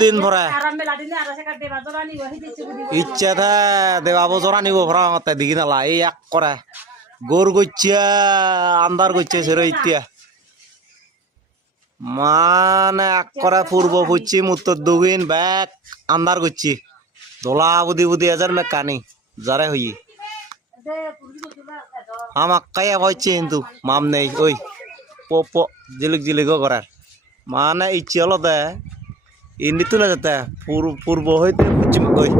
দিন ভরে ইচ্ছা থা দেবাব জোড়া নিব ভরা মতে দিঘি নালা এই এক করে গোর গইছে আন্দার গইছে সেরে ইতিয়া মানে এক করে পূর্ব পশ্চিম উত্তর দক্ষিণ ব্যাক আন্দার গইছি দোলা বুদি বুদি এজার মেকানি যারে হই আমাক কায়া হইছে কিন্তু মাম নেই ওই পপ জিলিক জিলিক করার মানে ইচ্ছে হলো দে ইন্দিত না যেতে পূর্ব হইতে পশ্চিম ওই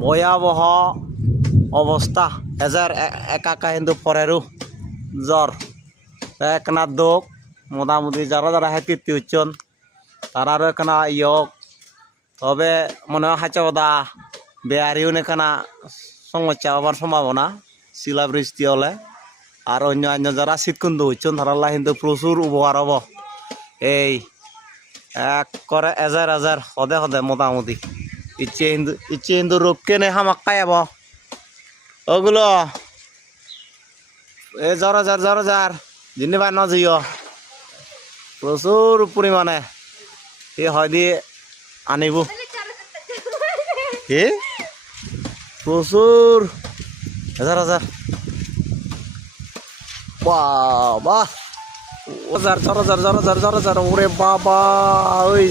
ভয়াবহ অবস্থা এজার একা কিন্তু পরেরও জ্বর একনা দোক মোটামুটি যারা যারা হেঁটে হচ্ছেন তারারও একনা ইয়ক তবে মনে হয় হাঁচাবদা বেয়ারিও নেখানা সমস্যা হবার সম্ভাবনা শিলা বৃষ্টি হলে আর অন্য যারা শীতকুন্দ হচ্ছেন তারা কিন্তু প্রচুর উপকার হব এই এক করে এজার এজার সদে সদে মোটামুটি ইচ্ছে কিন্তু রোগকে নে হামাক খাইব ওগুলো এই জ্বর যার জিনি পাই ন যাইও প্রচুর পরিমাণে এ হয় দিয়ে আনিব কি প্রচুর হাজার বাবা জ্বর ওরে বাবা ওই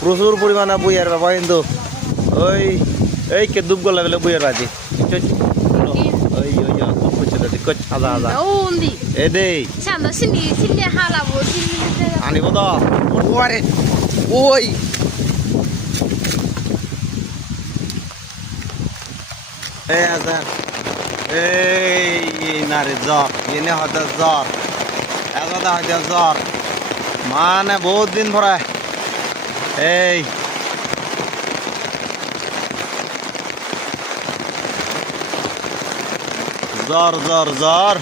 প্রচুর পরিমাণে বইয়ার বাবা কিন্তু ওই এই কে দুব গলা বেলে বইয়ার বাজি ওই আদা এ দে আনিব তো ওই এই হাজার এই নারে জ্বর এনে হয়তো জ্বর এগাদা হয়তো জ্বর মানে বহুত দিন ভরে এই জ্বর জ্বর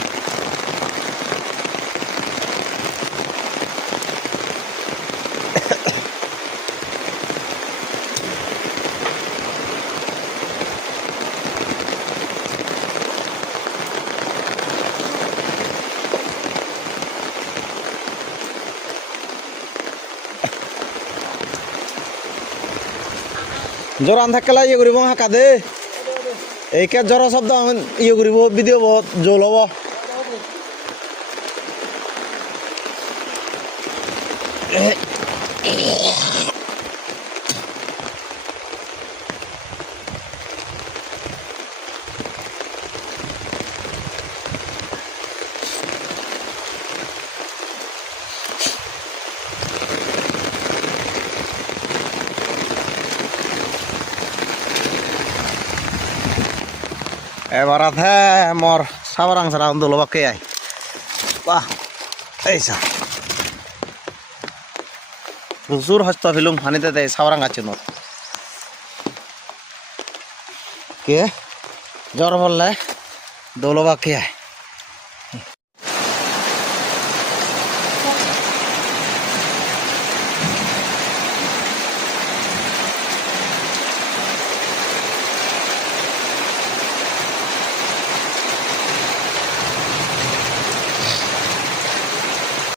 আনথাকেলা ইয়ে কৰিব হাঁকা দে এইকে জ্বৰৰ শব্দ ইয়ে কৰিব ভিডিঅ' বহুত জল হ'ব এবাৰত হে মোৰ চাবৰাং চাৰাং দলবাকে আই বাহ এইছা প্রচুর হস্ত ফিলুম পানিতে দেয় চাবরাং আছে নোট কে জ্বর বললে দলবাকে আয়